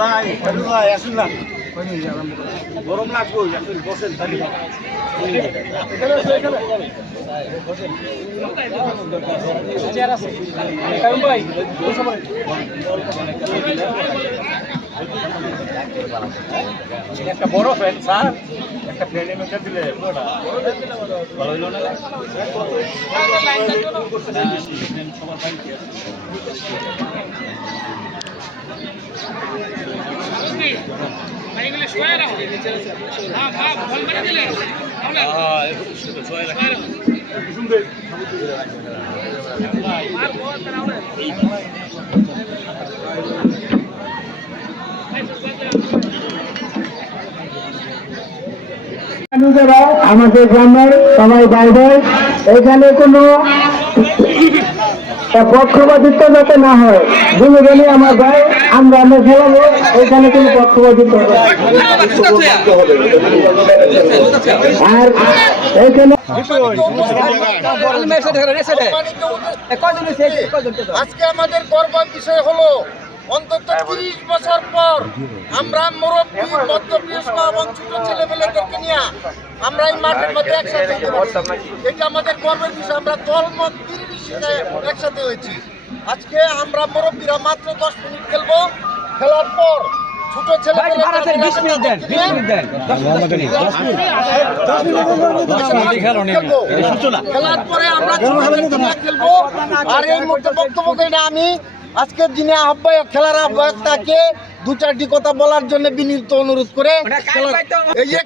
ভাই ভাই আসুন না, গরম লাগবে, বসেন তাহলে একটা বড় ফ্যান স্যার, একটা ফ্যানের মধ্যে দিলে ভালো হইল না। আমাদের গ্রামের সবাই ভাই ভাই, এখানে কোনো পক্ষপাতিত্ব যাতে না হয়, দুজনই আমার ভাই, আমরা খেলাবো, এখানে কোনো পক্ষপাতিত্ব হবে। আর এখানে আজকে আমাদের গর্বের বিষয় হলো অন্তত 30 বছর পর আমরা মুরব্বী, মধ্যবয়স্ক এবং ছোট ছেলেমেয়েদেরকে নিয়ে আমরা এই মাঠের মধ্যে একসাথে হতে পারছি। এটা আমাদের গর্বের বিষয়। আমরা দলমত নির্বিশেষে একসাথে হয়েছি। আজকে আমরা মুরব্বীরা মাত্র 10 মিনিট খেলবো, খেলার পর ছোট ছেলেমেয়েরা খেলার পরে আমরা খেলবো। আর এই মুহূর্তে বক্তব্য আমি আজকের দিনে আহ্বায়ক, খেলার আহ্বায়ক, তাকে 2-4টি কথা বলার জন্য বিনীত অনুরোধ করে, এই যে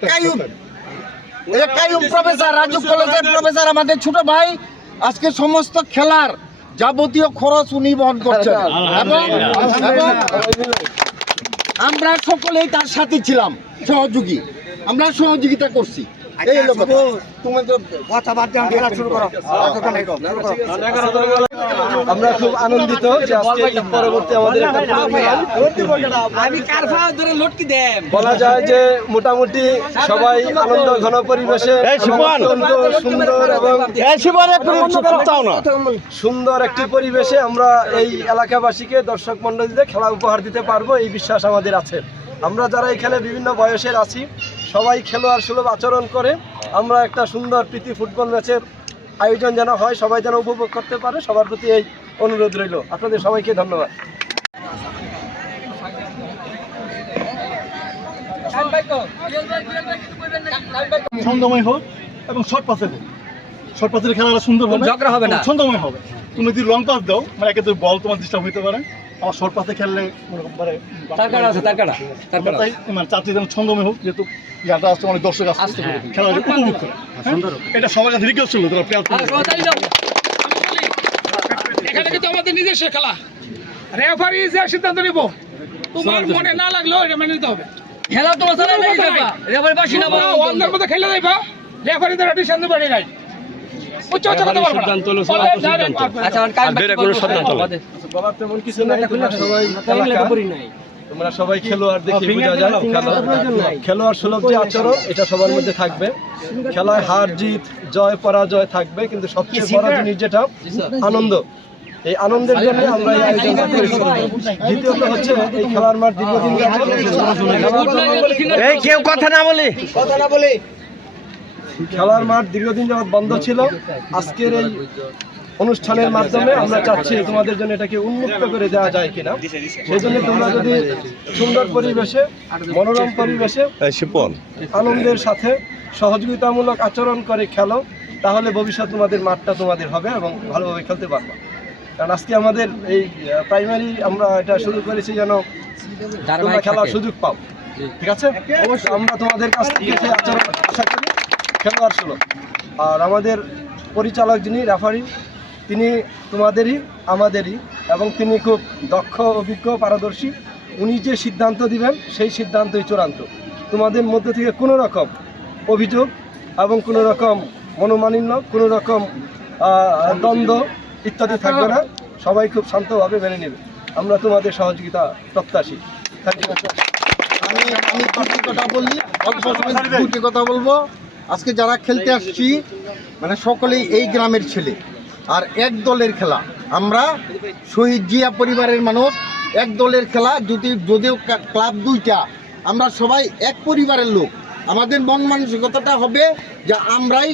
কাইয়ুম প্রফেসর, রাজু কলেজের প্রফেসর, আমাদের ছোট ভাই, আজকে সমস্ত খেলার যাবতীয় খরচ উনি বহন করছেন এবং আমরা সকলেই তার সাথে ছিলাম, সহযোগী, আমরা সহযোগিতা করছি। তুমি তো কথাবার্তা খেলা শুরু করো। আমরা খুব আনন্দিত যে আজকে পরবর্তী আমাদের বলা যায় যে মোটামুটি সবাই আনন্দ ঘন পরিবেশে সুন্দর এবং সুন্দর একটি পরিবেশে আমরা এই এলাকাবাসীকে, দর্শক মণ্ডলীদের খেলা উপহার দিতে পারবো, এই বিশ্বাস আমাদের আছে। আমরা যারা এখানে বিভিন্ন বয়সের আছি সবাই খেলোয়াড় সুলভ আচরণ করে আমরা একটা সুন্দর প্রীতি ফুটবল ম্যাচের আয়োজন যেন হয়, সবাই যেন উপভোগ করতে পারে, সবার প্রতি এই অনুরোধ রইল। আপনাদের সবাইকে ধন্যবাদ। ছন্দময় হোক এবং শর্ট পাসে হোক, শর্ট পাসের খেলাটা সুন্দর হবে, ঝগড়া হবে না, ছন্দময় হবে। তুমি যদি লং পাস দাও, মানে একে বল তোমার ডিস্টার্ব হইতে পারে। আমার শর্ট পাসে খেললে মানে চাচ্ছি যেন ছন্দময় হোক, যেহেতু ইয়াটা আসছে, অনেক দর্শক আসছে, খেলা উপভোগ করে। এটা সবার কাছে রিকোয়েস্ট ছিল, তোরা এখানে কিন্তু আমাদের নিজস্ব খেলা, রেফারি যে সিদ্ধান্ত নিব, তোমার মনে না লাগলেও এটা মেনে নিতে হবে। খেলা তো রেফারি বাসি না, অন্যের মধ্যে খেলে যাইবা, রেফারি তারা ডিসিশন বাড়ি নাই। তোমরা সবাই খেলোয়াড় দেখে বোঝা যায় খেলোয়াড় সুলভ যে আচরণ এটা সবার মধ্যে থাকবে। খেলায় হার জিত, জয় পরাজয় থাকবে, কিন্তু সবচেয়ে বড় জিনিস যেটা আনন্দ, এই আনন্দের জন্য আমরা এই আয়োজনটা করেছি। দ্বিতীয়ত হচ্ছে এই খেলার মাঠ দীর্ঘদিন খেলার মাঠ দীর্ঘদিন যাবৎ বন্ধ ছিল। আজকের এই অনুষ্ঠানের মাধ্যমে আমরা চাচ্ছি তোমাদের জন্য এটাকে উন্মুক্ত করে দেওয়া যায় কিনা। সেই জন্য তোমরা যদি সুন্দর পরিবেশে, মনোরম পরিবেশে, আনন্দের সাথে সহযোগিতামূলক আচরণ করে খেলো, তাহলে ভবিষ্যৎ তোমাদের মাঠটা তোমাদের হবে এবং ভালোভাবে খেলতে পারবে। কারণ আজকে আমাদের এই প্রাইমারি আমরা এটা শুরু করেছি যেন তোমরা খেলার সুযোগ পাও, ঠিক আছে? অবশ্যই আমরা তোমাদের কাছ থেকে সেই আচরণ আশা করি, খেলোয়াড় সুলভ। আর আমাদের পরিচালক যিনি, রেফারি, তিনি তোমাদেরই আমাদেরই, এবং তিনি খুব দক্ষ, অভিজ্ঞ, পারদর্শী। উনি যে সিদ্ধান্ত দিবেন সেই সিদ্ধান্তই চূড়ান্ত। তোমাদের মধ্যে থেকে কোনো রকম অভিযোগ এবং কোনো রকম মনোমালিন্য, কোনো রকম দ্বন্দ্ব ইত্যাদি থাকবে না। সবাই খুব শান্তভাবে মেনে নেবে। আমরা তোমাদের সহযোগিতা প্রত্যাশী। Thank you. আমি কথা বললি, অল্প সময় দুটি কথা বলবো। আজকে যারা খেলতে আসছি মানে সকলেই এই গ্রামের ছেলে, আর এক দলের খেলা। আমরা শহীদ জিয়া পরিবারের মানুষ, এক দলের খেলা। যদিও ক্লাব দুইটা, আমরা সবাই এক পরিবারের লোক। আমাদের মন মানসিকতাটা হবে যে আমরাই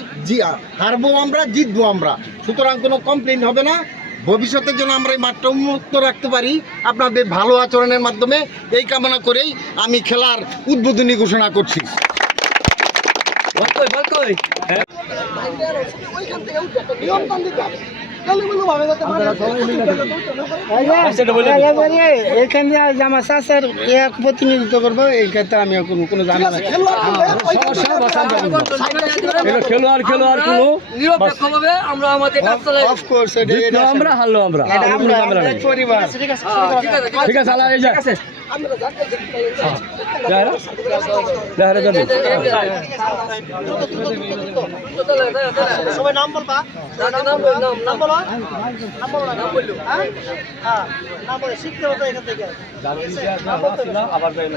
হারবো, আমরা জিতবো আমরা। সুতরাং কোনো কমপ্লেন হবে না। ভবিষ্যতের জন্য আমরা এই মাঠটা উন্মুক্ত রাখতে পারি আপনাদের ভালো আচরণের মাধ্যমে, এই কামনা করেই আমি খেলার উদ্বোধনী ঘোষণা করছি। এখানে আমার চাষের এক প্রতিনিধিত্ব করবো, এই ক্ষেত্রে আমি কোনো জানি না। আমরা আমাদের আমরা হারলো আমরা পরিবার ঠিক আছে আল্লাহ এই যা সবাই নাম বলবা, নাম বলো, নাম বলে শিখতে হতো এখান থেকে। আবার জন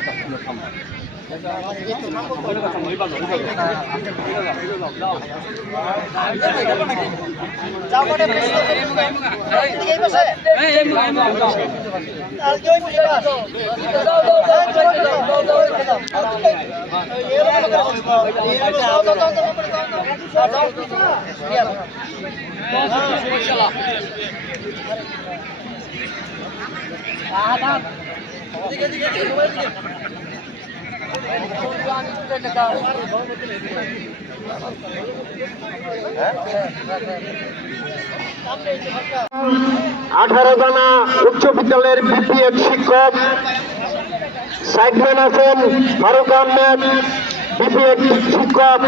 উচ্চ বিদ্যালয়ের বিপিএড শিক্ষক, সাইডম্যান আছেন ফারুক আহমেদ, বিপিএড শিক্ষক,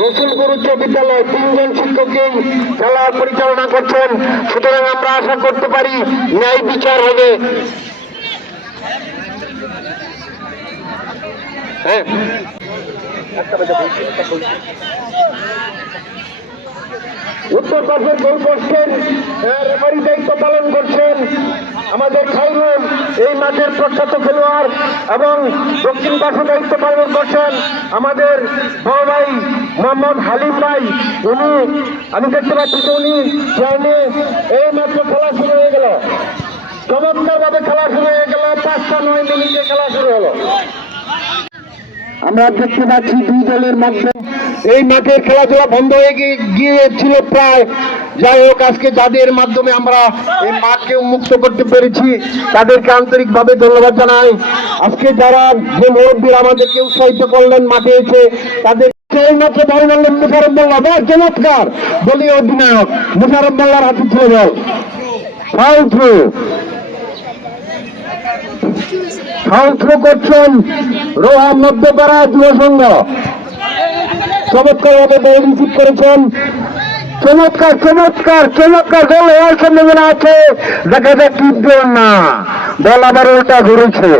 রসুলপুর উচ্চ বিদ্যালয় 3 জন শিক্ষকই খেলা পরিচালনা করছেন। সুতরাং আমরা আশা করতে পারি ন্যায় বিচার হবে। হ্যাঁ, উত্তর পাশের গোল পোস্টের রেফারি দায়িত্ব পালন করছেন আমাদের খাইরুল, এই মাঠের প্রখ্যাত খেলোয়াড়, এবং দক্ষিণ পাশে দায়িত্ব পালন করছেন আমাদের বড় ভাই মোহাম্মদ হালিম ভাই। আমি দেখতে পাচ্ছি যে উনি এই মাত্র খেলা শুরু হয়ে গেল, চমৎকার ভাবে খেলা শুরু হয়ে গেল। 5-9 মিনিটে খেলা শুরু হলো। আমরা দেখতে পাচ্ছি 2 দলের মধ্যে এই মাঠের খেলাধুলা বন্ধ হয়ে গিয়েছিল প্রায়। যাই হোক, আজকে যাদের মাধ্যমে আমরা এই মাঠকে উন্মুক্ত করতে পেরেছি তাদেরকে আন্তরিকভাবে ধন্যবাদ জানাই। আজকে যারা যে মুরব্বীরা আমাদেরকে উৎসাহিত করলেন মাঠে এসে, তাদের এই মাত্র বল বললেন মুশারফ মোল্লা। চমৎকার দলীয় অধিনায়ক মুশারফ মোল্লার হাতে ছিল বল। ফাউল থ্রো করছেন রোহা মধ্যপাড়া যুব সংঘ। চমৎকার ভাবে বল রিসিভ করেছেন। চমৎকার চমৎকার চমৎকার গোল হওয়ার সম্ভাবনা আছে। দেখা যাক কি না, বল আবার ওটা ঘুরেছে।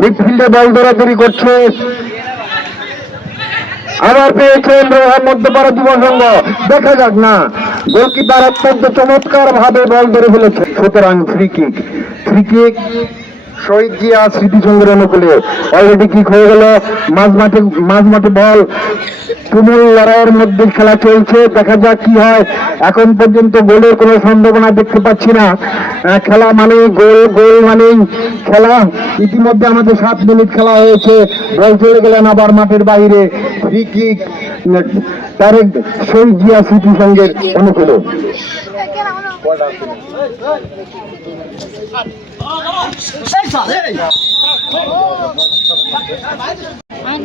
মিডফিল্ডে বল দৌড়াদৌড়ি করছে, আবার পেয়েছেন রোহা মধ্যপাড়া যুব সংঘ। দেখা যাক না, গোলকিপার অত্যন্ত চমৎকার ভাবে বল ধরে ফেলেছে। সুতরাং ফ্রি কিক শহীদ জিয়া স্মৃতি সংঘের অনুকূলে অলরেডি কিক হয়ে গেল। মাঝমাঠে বল, তুমুল লড়াইয়ের মধ্যে খেলা চলছে। দেখা যাক কি হয়। এখন পর্যন্ত গোলের কোনো সম্ভাবনা দেখতে পাচ্ছি না। খেলা মানে গোল মানেই খেলা। ইতিমধ্যে আমাদের 7 মিনিট খেলা হয়েছে, বল চলে গেলেন আবার মাঠের বাইরে। ফ্রি কিক তারেক শহীদ জিয়া স্মৃতি সংঘের অনুকূলে।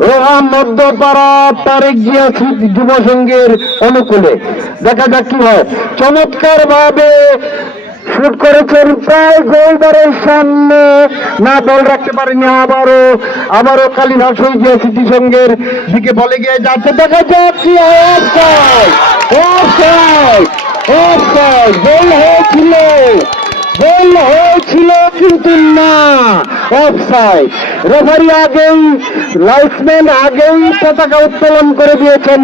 রোহা মধ্যপাড়া তারেক জিয়া যুব সংঘের অনুকূলে। দেখা যাক কি হয়। চমৎকার ভাবে শুট করেছেন প্রায় গোলবারের সামনে, না বল রাখতে পারেনি। আবারও কালীঘাট শহীদ জিয়া স্মৃতি সংঘের দিকে বলে গিয়ে যাচ্ছে। দেখা যাক কি হয়। গোল হয়েছিল কিন্তু না, অফসাইড। রেফারি আগেই, লাইটসম্যান আগেই পতাকা উত্তোলন করে দিয়েছেন,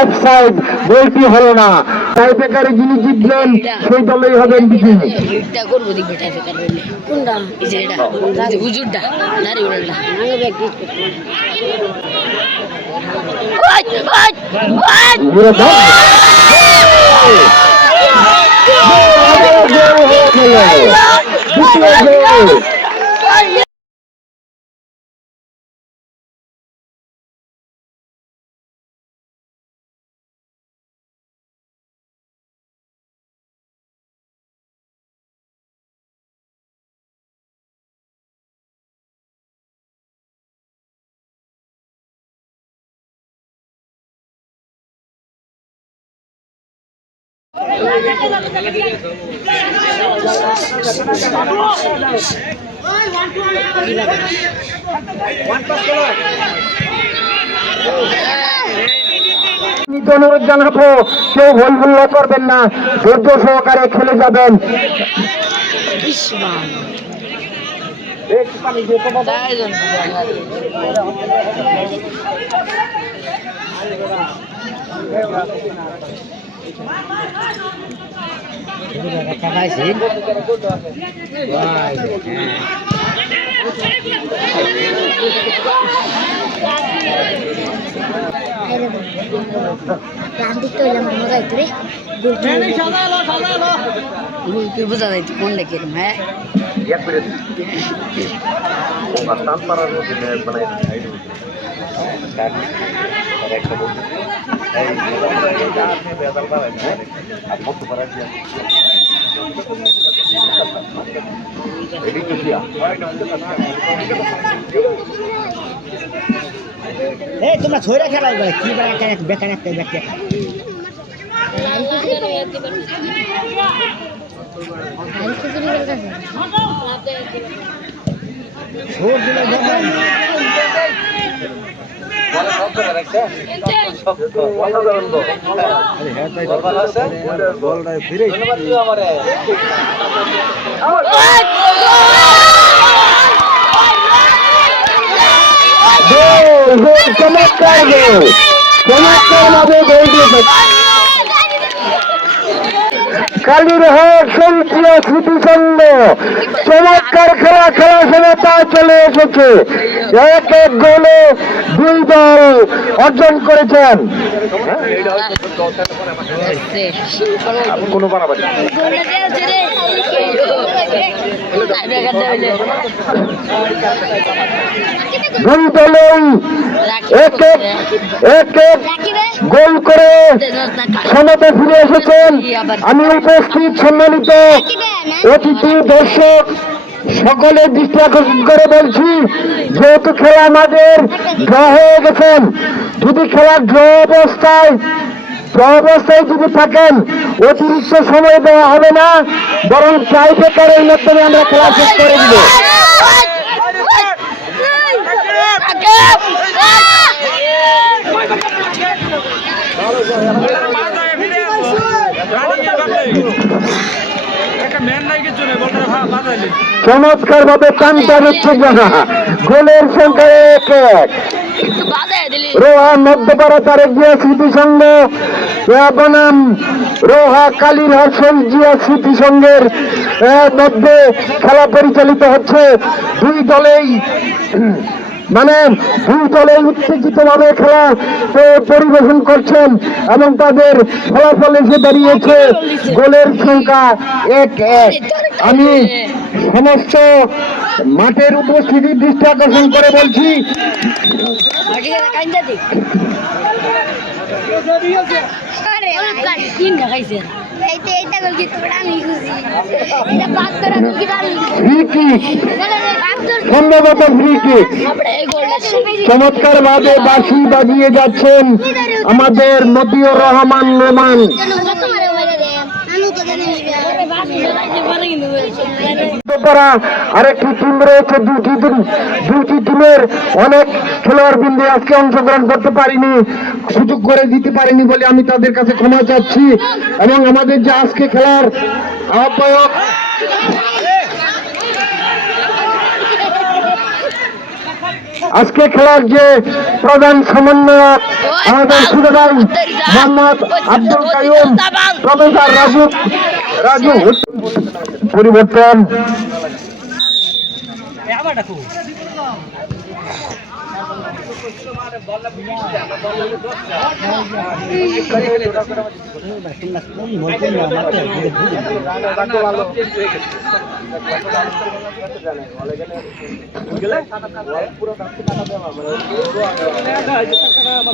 অফসাইড। গোলটি হলো না। টাইব্রেকারে যিনি জিতলেন সেই দলেই হবেন বিজয়ী। হুজুরটা অনুরোধ জানাবো, কেউ ভুল ভুল করবেন না, ধৈর্য সহকারে খেলে যাবেন। বোঝা যাইতো কোনটা কিরম। হ্যাঁ তোমরা ছয়টা খেলা কি বেকার একটা ব্যক্তি চমৎকার ভাবে গোল দিয়েছে কালীরহাট সন্ত্রিয় স্মৃতিসংঘ। চমৎকার খেলা খেলার সময় তা চলে এসেছে, এক এক গোলে 2 দল অর্জন করেছেন। কোনো বাড়াবাড়ি দুই দলেই এক এক গোল করে সমতা ফিরে এসেছেন। আমি উপস্থিত সম্মানিত অতিথি দর্শক সকলের দৃষ্টি আকর্ষণ করে বলছি, যেহেতু খেলা আমাদের ড্র হয়ে গেছেন, যদি খেলা ড্র অবস্থায় যদি থাকেন অতিরিক্ত সময় দেওয়া হবে না, বরং টাই ব্রেকারের মাধ্যমে আমরা খেলা শেষ করে দিব। চমৎকার ভাবে কান্তা উত্তেজনা, গোলের সংখ্যা 1-1। রোহা মধ্যপাড়া তারেক জিয়া স্মৃতি সংঘ বনাম রোহা কালীরহাট জিয়া স্মৃতি সংঘের মধ্যে খেলা পরিচালিত হচ্ছে। দুই দলেই উত্তেজিত ভাবে খেলা পরিবেশন করছেন এবং তাদের ফলাফল এসে দাঁড়িয়েছে গোলের সংখ্যা 1-1। আমি সমস্ত মাঠের উপস্থিতির দৃষ্টি আকর্ষণ করে বলছি, সম্ভবত ফ্রি কিক। চমৎকার ভাবে বাঁশি বাজিয়ে যাচ্ছেন আমাদের মতিউর রহমান নোমান। আরেকটি টিম রয়েছে, দুটি টিমের অনেক খেলোয়াড় বৃন্দে আজকে অংশগ্রহণ করতে পারিনি, সুযোগ করে দিতে পারিনি বলে আমি তাদের কাছে ক্ষমা চাচ্ছি। এবং আমাদের যে আজকে খেলার আহ্বায়ক আজকে খেলার যে প্রধান সমন্বয়ক আমাদের সুবেদার মোহাম্মদ আব্দুল কাইয়ুম, প্রফেসর রাজু পরিবর্তন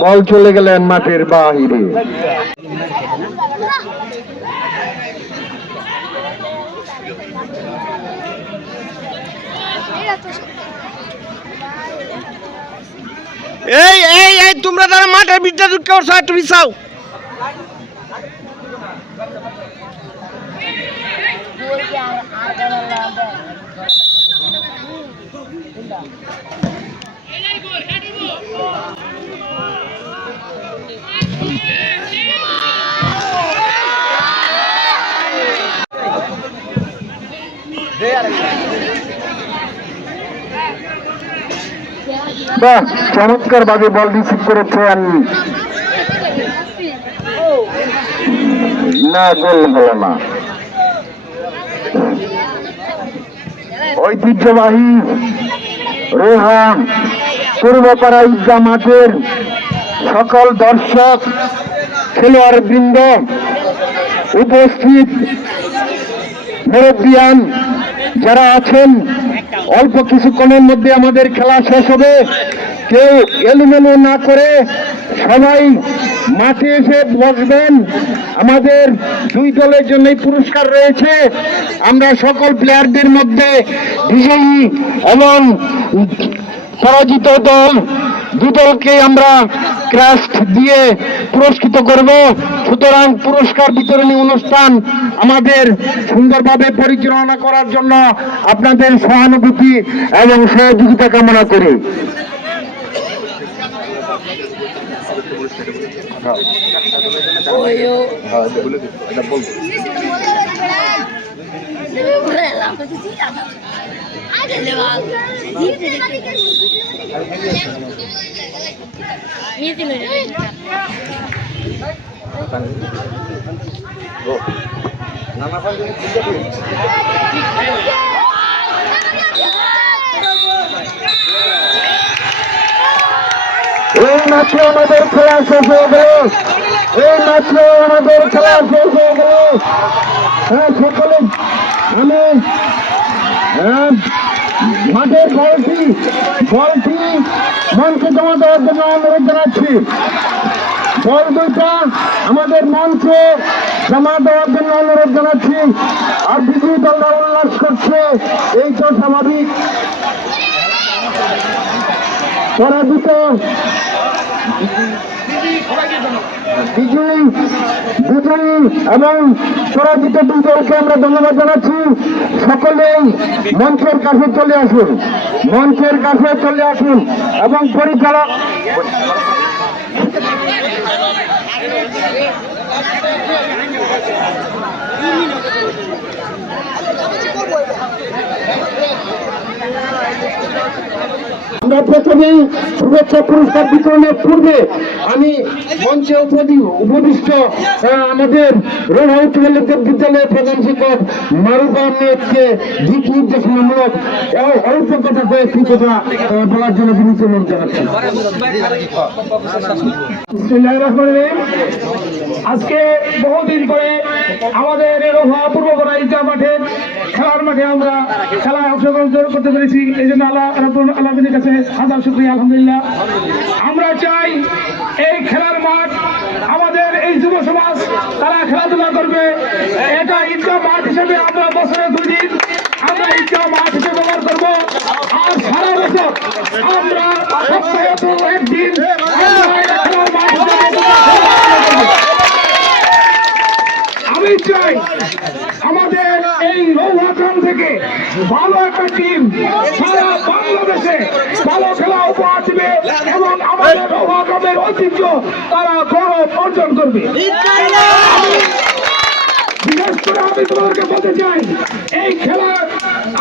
বল চলে গেলেন মাঠের বাহিরে। এই এই এই তোমরা যারা মাঠের ভিতরে ঢুকে ওঠো একটু বিছাও। বাহ, চমৎকার ভাবে বল রিসিভ করেছেন, না গোল হলো না। ঐতিহ্যবাহী রোহা পূর্বপাড়া ঈদগাহ মাঠের সকল দর্শক, খেলোয়াড় বৃন্দ, উপস্থিত মুরব্বিয়ান যারা আছেন, অল্প কিছুক্ষণের মধ্যে আমাদের খেলা শেষ হবে। কেউ এলোমেলো না করে সবাই মাঠে এসে বসবেন। আমাদের দুই দলের জন্যই পুরস্কার রয়েছে। আমরা সকল প্লেয়ারদের মধ্যে বিজয়ী এবং পরাজিত দল দুদলকে আমরা ক্রাস্ট দিয়ে পুরস্কৃত করব। সুতরাং পুরস্কার বিতরণী অনুষ্ঠান আমাদের সুন্দরভাবে পরিচালনা করার জন্য আপনাদের সহানুভূতি এবং সহযোগিতা কামনা করি। এই মাত্র আমাদের খেলা শেষ হয়ে গেল, এই মাত্র আমাদের খেলা শেষ হয়ে গেল। হ্যাঁ, সকলে আমি মাঠের বলটি মঞ্চে জমা দেওয়ার জন্য অনুরোধ জানাচ্ছি। বল দুইটা আমাদের মঞ্চে জমা দেওয়ার জন্য অনুরোধ জানাচ্ছি। আর বিজয়ী দলরা উল্লাস করছে, এই তো স্বাভাবিক। পরাজিত বিজয়ী এবং পরাজিত দুই দলকে আমরা ধন্যবাদ জানাচ্ছি। সকলেই মঞ্চের কাছে চলে আসুন, মঞ্চের কাছে চলে আসুন এবং পরিচালক আমরা প্রথমেই শুভেচ্ছা পুরস্কার বিতরণের পূর্বে আমি মঞ্চে উপবিষ্ট আমাদের রোহা উচ্চ বিদ্যালয়ের প্রধান শিক্ষক মারুফ আহমেদকে দিক নির্দেশনামূলক অল্প কথা কয়েকটি কথা বলার জন্য বিনীত অনুরোধ জানাচ্ছি। আজকে বহুদিন পরে আমাদের রোহা পূর্বপাড়া ঈদগাহ মাঠে খেলার মাঠে আমরা খেলায় অংশগ্রহণ করতে পেরেছি। এই জন্য আল্লাহর কাছে হাজার শুকরিয়া, আলহামদুলিল্লাহ। আমরা চাই এই খেলার মাঠ আমাদের এই যুব সমাজ তারা খেলাধুলা করবে। এটা ঈদগাহ মাঠ হিসেবে আমরা বছরে 2 দিন আমরা ঈদগাহ মাঠ হিসেবে ব্যবহার করবো। আর সারা বছর আমরা সপ্তাহে 1 দিন খেলার মাঠ আমি চাই আমাদের এই রোহা গ্রাম থেকে ভালো একটা টিম সারা বাংলাদেশে ভালো খেলা উপহার দিবে এবং আমাদের রোহা গ্রামের ঐতিহ্য তারা গৌরব অর্জন করবে। বিশেষ করে আমি তোমাদেরকে বলতে চাই, এই খেলা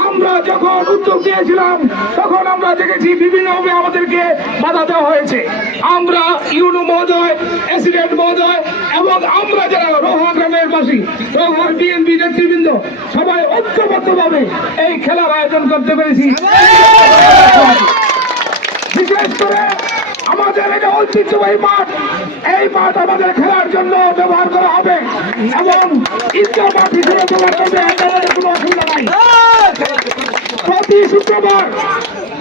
আমরা যখন উদ্যোগ নিয়েছিলাম তখন আমরা দেখেছি বিভিন্নভাবে আমাদেরকে বাধা দেওয়া হয়েছে। আমরা ইউনো মহোদয়, প্রেসিডেন্ট মহোদয় এবং আমরা যারা রোহা গ্রামের বাসী, রোহার বিএনপি নেতৃবৃন্দ সবাই ঐক্যবদ্ধভাবে এই খেলার আয়োজন করতে পেরেছি। বিশেষ করে আমাদের এটা ঐতিহ্যবাহী মাঠ, এই মাঠ আমাদের খেলার জন্য ব্যবহার করা হবে এবং ঈদগাহ মাঠ হিসেবে ব্যবহার করবে, এতে আমাদের কোনো অসুবিধা নাই। প্রতি শুক্রবার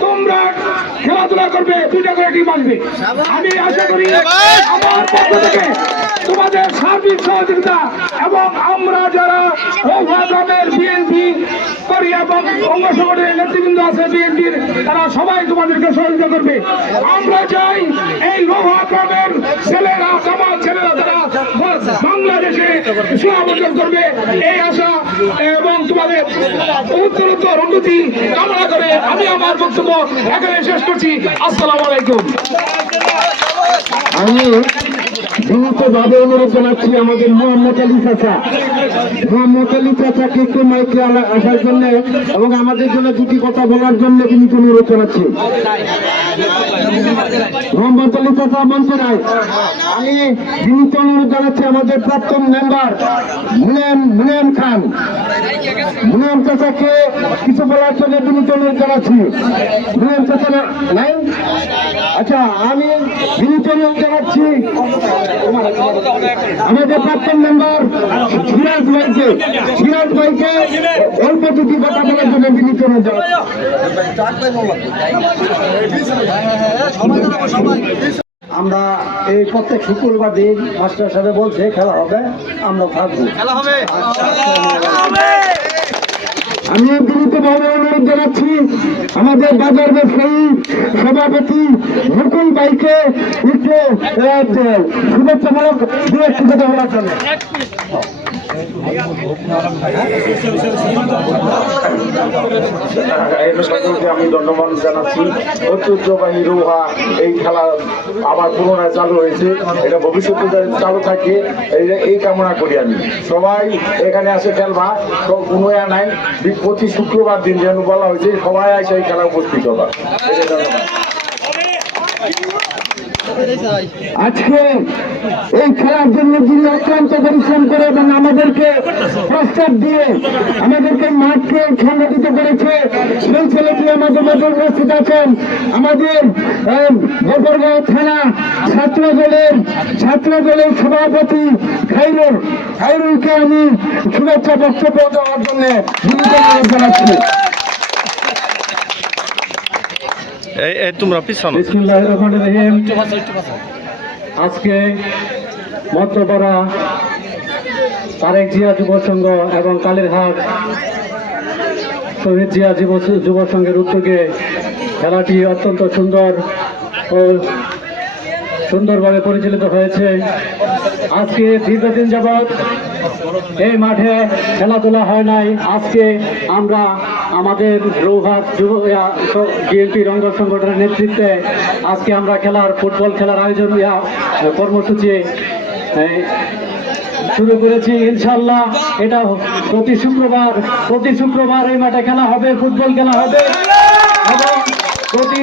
তোমরা খেলাধুলা করবে, 2টা করে টিম আসবে। আমি আশা করি আমার পক্ষ থেকে তোমাদের সার্বিক সহযোগিতা এবং আমরা যারা রৌহা গ্রামের বিএনপি করি এবং অঙ্গ সংগঠনের নেতৃবৃন্দ আছে বিএনপির, তারা সবাই তোমাদেরকে সহযোগিতা করবে। আমরা চাই এই রৌহা গ্রামের ছেলেরা, জামাল ছেলেরা তারা বাংলাদেশে সমাবর্তন করবে, এই আশা এবং তোমাদের উত্তরোত্তর উন্নতি কামনা করে আমি আমার বক্তব্য এখানে শেষ করছি। আসসালামু আলাইকুম। আমি বিনীতভাবে অনুরোধ জানাচ্ছি আমাদের মোহাম্মদ আলী চাচাকে একটু মাইকে আসার জন্য এবং আমাদের জন্য দুটি কথা বলার জন্য বিনীত অনুরোধ জানাচ্ছি। মোহাম্মদ আলী চাচা মঞ্চে নাই। আমি বিনীত অনুরোধ জানাচ্ছি আমাদের প্রাক্তন মেম্বার মুনিয়াম খান, মুনিয়াম চাচাকে কিছু বলার জন্য বিনীত অনুরোধ জানাচ্ছি। মুনিয়াম চাচা নাই? আচ্ছা, আমি বিনীত অনুরোধ জানাচ্ছি আমাদের প্রাক্তন মেম্বার সিরাজ ভাইকে অল্প দুটি কথা বলার জন্য বিনীত অনুরোধ জানাচ্ছি। আমরা এই প্রত্যেক শুক্রবার দিন মাস্টার সাহেব বলছে খেলা হবে, আমরা থাকবো। আমি বিনীতভাবে অনুরোধ জানাচ্ছি আমাদের বাজার ব্যবসায়ী সভাপতি মুকুল ভাইকে একটু শুভেচ্ছামূলক দু একটি কথা বলার জন্য। আমি ধন্যবাদ জানাচ্ছি। ঐতিহ্যবাহী রৌহা এই খেলা আবার পুনরায় চালু হয়েছে, এটা ভবিষ্যতে চালু থাকে এই কামনা করি। আমি সবাই এখানে আসে খেলবা, কোনো নাই, প্রতি শুক্রবার দিন যেন বলা হয়েছে সবাই আসে এই খেলা উপস্থিত হবা। আজকে এই খেলার জন্য যিনি অত্যন্ত পরিশ্রম করে এবং আমাদেরকে প্রস্তাব দিয়ে আমাদেরকে মাঠকে সংগঠিত করেছে, সেই ছেলেটি আমাদের মধ্যে উপস্থিত আছেন। আমাদের গোবরগাঁও থানা ছাত্র দলের সভাপতি খাইরুলকে আমি শুভেচ্ছা বক্তব্য দেওয়ার জন্য জানাচ্ছি। আজকে মধ্যপাড়া তারেক জিয়া যুব সংঘ এবং কালীরহাট শহীদ জিয়া যুব সংঘের উদ্যোগে খেলাটি অত্যন্ত সুন্দরভাবে পরিচালিত হয়েছে। আজকে দীর্ঘদিন যাবৎ এই মাঠে খেলাধুলা হয় নাই। আজকে আমরা আমাদের রৌহাট বিএনপি অঙ্গ সংগঠনের নেতৃত্বে আজকে আমরা ফুটবল খেলার আয়োজন কর্মসূচি শুরু করেছি। ইনশাল্লাহ এটা প্রতি শুক্রবার এই মাঠে খেলা হবে, ফুটবল খেলা হবে এবং প্রতি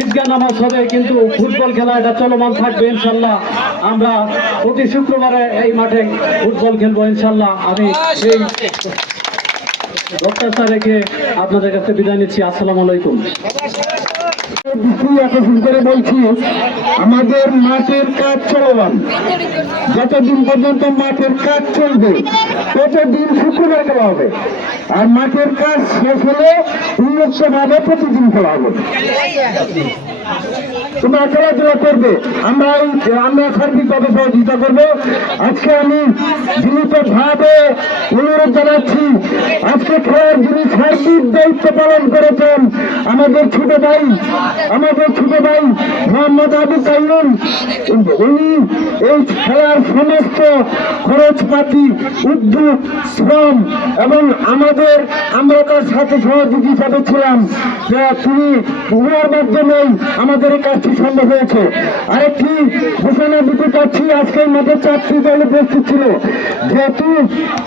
ঈদগাহ নামাজ হবে, কিন্তু ফুটবল খেলা এটা চলমান থাকবে ইনশাল্লাহ। আমরা প্রতি শুক্রবারে এই মাঠে ফুটবল খেলবো ইনশাল্লাহ। আমি সেই ডক্টর স্যারকে আপনাদের কাছে বিদায় নিচ্ছি। আসসালামু আলাইকুম। আকর্ষণ করে বলছি, আমাদের মাঠের কাজ চলমান, যতদিন পর্যন্ত মাঠের কাজ চলবে ততদিন শুক্রবার খেলা হবে, আর মাঠের কাজ শেষ হলে উন্মুক্তভাবে প্রতিদিন খেলা হবে। তোমরা খেলাধুলা করবে, আমরা সার্বিকভাবে সহযোগিতা করবো। আজকে আমি বিনীতভাবে অনুরোধ জানাচ্ছি, আজকে খেলার যিনি সার্বিক দায়িত্ব পালন করেছেন আমাদের ছোট ভাই মোহাম্মদ আবু তাইম, উনি এই খেলার সমস্ত খরচপাতি, উদ্যোগ, শ্রম এবং আমরা তার সাথে সহযোগী হিসাবে ছিলাম, তিনি উনার মাধ্যমেই আমাদের এই কাজটি সম্ভব হয়েছে। আরেকটি ঘোষণা দিতে চাচ্ছি, আজকের মাঠে 4টি দল উপস্থিত ছিল। যেহেতু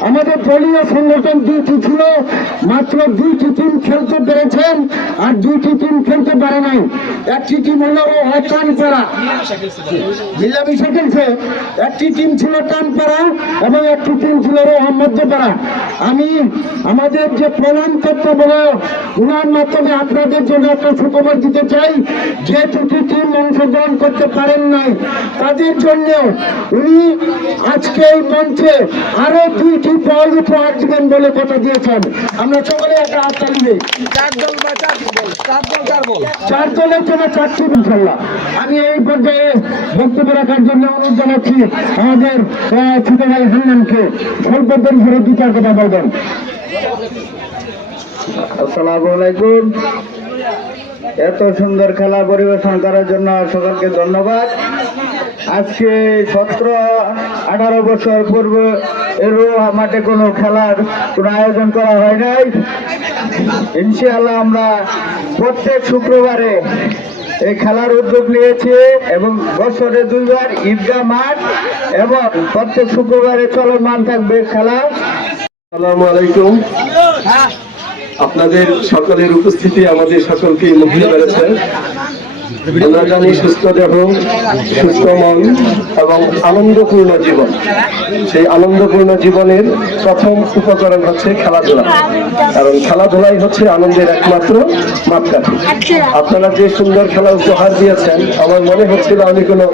আমাদের দলীয় সংগঠন 2টি ছিল, মাত্র 2টি টিম খেলতে পেরেছেন আর 2টি টিম খেলতে পারে নাই। একটি টিম হলো টানপাড়া, মিলামিশা খেলছে। একটি টিম ছিল টানপাড়া এবং একটি টিম ছিল মধ্যপাড়া। আমি আমাদের যে প্রধান তত্ত্বাবধায়ক, উনার মাধ্যমে আপনাদের জন্য একটা সুখবর দিতে চাই। যে দুটি টিম অংশগ্রহণ করতে পারেন নাই তাদের জন্য উনি আজকে এই মঞ্চে আরো 2টি বল উপহার দিবেন বলে কথা দিয়েছেন। আমরা সকলে একটা হাত তালি দিই। 4 দলের জন্য 4টি ইনশাল্লাহ। আমি এই পর্যায়ে বক্তব্য রাখার জন্য অনুরোধ জানাচ্ছি আমাদের ছোট ভাই হান্নানকে। স্বল্পদের ঘরে 2টা কথা বলবেন। আসসালামু আলাইকুম। এত সুন্দর খেলা পরিবেশন করার জন্য সকলকে ধন্যবাদ। আজকে 17-18 বছর পূর্বে এরও মাঠে কোনো খেলার কোনো আয়োজন করা হয় নাই। ইনশাআল্লাহ আমরা প্রত্যেক শুক্রবারে এই খেলার উদ্যোগ নিয়েছি এবং বছরে 2 বার ঈদগাহ মাঠ এবং প্রত্যেক শুক্রবারে চলমান থাকবে খেলা। আসসালামু আলাইকুম। আপনাদের সকলের উপস্থিতি আমাদের সকলকে মুগ্ধ করেছে। আমরা জানি সুস্থ দেহ, সুস্থ মন এবং আনন্দপূর্ণ জীবন। সেই আনন্দপূর্ণ জীবনের প্রথম উপকরণ হচ্ছে খেলাধুলা, কারণ খেলাধুলাই হচ্ছে আনন্দের একমাত্র মাপকাঠি। আপনারা যে সুন্দর খেলা উপহার দিয়েছেন, আমার মনে হচ্ছিল আমি কোনো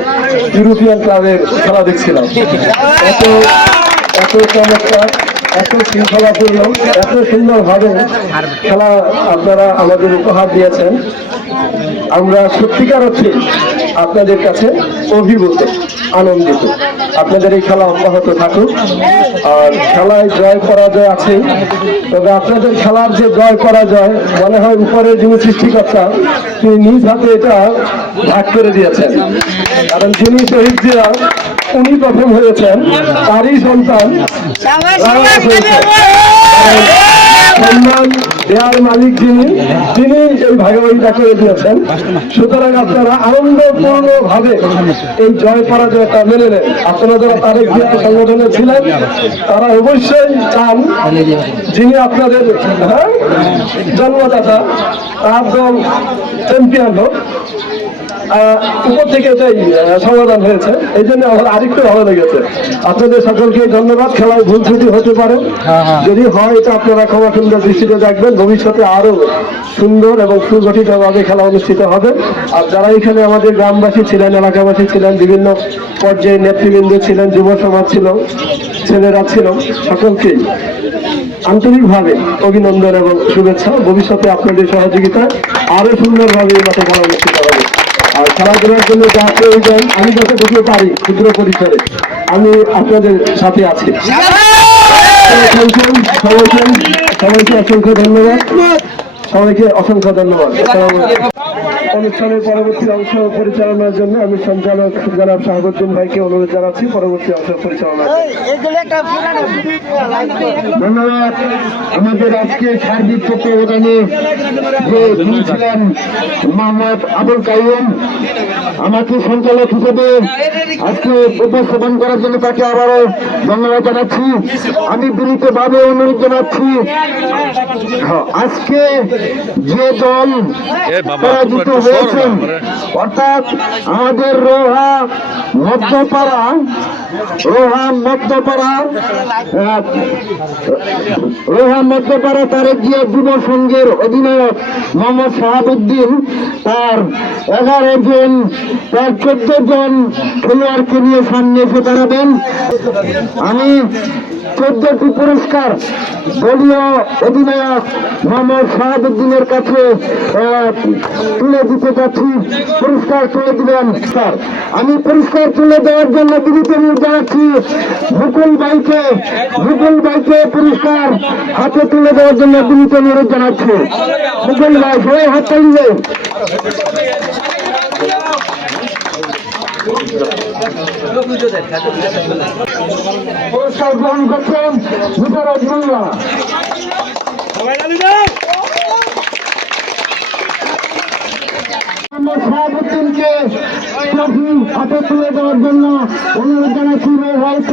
ইউরোপিয়ান ক্লাবের খেলা দেখছিলাম। এত চমৎকার, এত শৃঙ্খলাপূর্ণ, এত সুন্দরভাবে খেলা আপনারা আমাদের উপহার দিয়েছেন। আমরা সত্যিকার অর্থে আপনাদের কাছে অভিভূত, আনন্দিত। আপনাদের এই খেলা অব্যাহত থাকুক। আর খেলায় জয় পরাজয় আছে, তবে আপনাদের খেলার যে জয় পরাজয় মনে হয় উপরের যিনি সৃষ্টিকর্তা তিনি নিজ হাতে এটা ভাগ করে দিয়েছেন। কারণ যিনি শহীদ জিয়া উনি প্রথম হয়েছেন, তারই সন্তান সম্মান দেওয়ার মালিক তিনি এই ভাগাভাগিটা করে দিয়েছেন। সুতরাং আপনারা আনন্দপূর্ণ ভাবে এই জয় পরাজয়টা মেনে নেন। আপনারা যারা তারেক জিয়া সংগঠনে ছিলেন তারা অবশ্যই চান যিনি আপনাদের জন্মদাতা তার দল চ্যাম্পিয়ন হোক। উপর থেকে এটাই সমাধান হয়েছে, এই জন্য আমার আরেকটু ভালো লেগেছে। আপনাদের সকলকে ধন্যবাদ। খেলায় ভুল ত্রুটি হতে পারে, যদি হয় এটা আপনারা ক্ষমা সুন্দর দৃষ্টিতে দেখবেন। ভবিষ্যতে আরো সুন্দর এবং সুগঠিতভাবে খেলা অনুষ্ঠিত হবে। আর যারা এখানে আমাদের গ্রামবাসী ছিলেন, এলাকাবাসী ছিলেন, বিভিন্ন পর্যায়ে নেতৃবৃন্দ ছিলেন, যুব সমাজ ছিল, ছেলেরা ছিল, সকলকেই আন্তরিকভাবে অভিনন্দন এবং শুভেচ্ছা। ভবিষ্যতে আপনাদের সহযোগিতায় আরো সুন্দরভাবে এই মাঠে খেলা অনুষ্ঠিত হবে। আর খেলাধুলার জন্য যা প্রয়োজন আমি যতটুকু পারি ক্ষুদ্র পরিসরে আমি আপনাদের সাথে আছি। সবাইকে অসংখ্য ধন্যবাদ। সবাইকে অসংখ্য ধন্যবাদ। অনুষ্ঠানের পরবর্তী অংশ পরিচালনার জন্য আমি সঞ্চালক জনাব শাহাবুদ্দিন ভাইকে অনুরোধ জানাচ্ছি পরবর্তী অংশ পরিচালনার জন্য। ধন্যবাদ। আমাদের আজকে সার্বিক তত্ত্বাবধানে যে যিনি ছিলেন মোহাম্মদ আবুল কাইম, আমাকে সঞ্চালক হিসেবে আজকে উপস্থাপন করার জন্য তাকে আবারও ধন্যবাদ জানাচ্ছি। আমি বিনীতভাবে অনুরোধ জানাচ্ছি আজকে যে দল পরাজিত হয়েছেন, অর্থাৎ আমাদের রোহা মধ্যপাড়া তারেক জিয়া যুব সংঘের অধিনায়ক মোহাম্মদ শাহাবুদ্দিন তার 14 জন খেলোয়াড়কে নিয়ে সামনে এসে দাঁড়াবেন। আমি 14টি পুরস্কার দলীয় অধিনায়ক মোহাম্মদ শাহাবুদ্দিনের কাছে তুলে দিতে যাচ্ছি। পুরস্কার তুলে দিবেন স্যার। আমি পুরস্কার তুলে দেওয়ার জন্য বিনীত অনুরোধ জানাচ্ছি মুকুল ভাইকে পুরস্কার হাতে তুলে দেওয়ার জন্য বিনীত অনুরোধ জানাচ্ছি। মুকুল ভাই, সবাই হাত তালিয়ে পুরস্কার গ্রহণ করছেন মুশারফ মোল্লা। শাহাবুদ্দিনকে ট্রফি হাতে তুলে দেওয়ার জন্য অনুরোধ জানাচ্ছি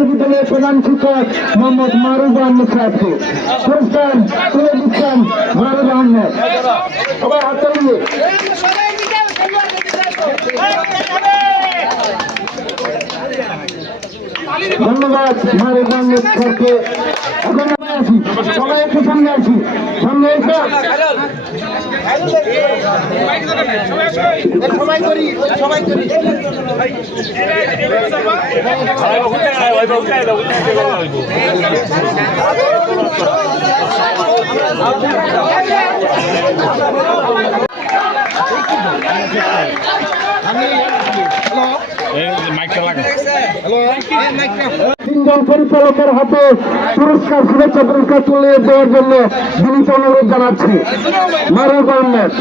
বিদ্যালয়ের প্রধান শিক্ষক মোহাম্মদ মারুফ আহমেদ সাহেবকে। পুরস্কার তুলে দিচ্ছেন মারুফ আহমেদ। সবাই হাত তালিয়ে ধন্যবাদ মারুফ আহমেদ স্যারকে। এখন আসি, সবাই একটু সামনে আসি, সামনে এসে সবাই করি সবাই করি তিনজন পরিচালকের হাতে পুরস্কার শুভেচ্ছা পুরস্কার তুলে দেওয়ার জন্য বিনীত অনুরোধ জানাচ্ছি। মারুফ আহমেদ।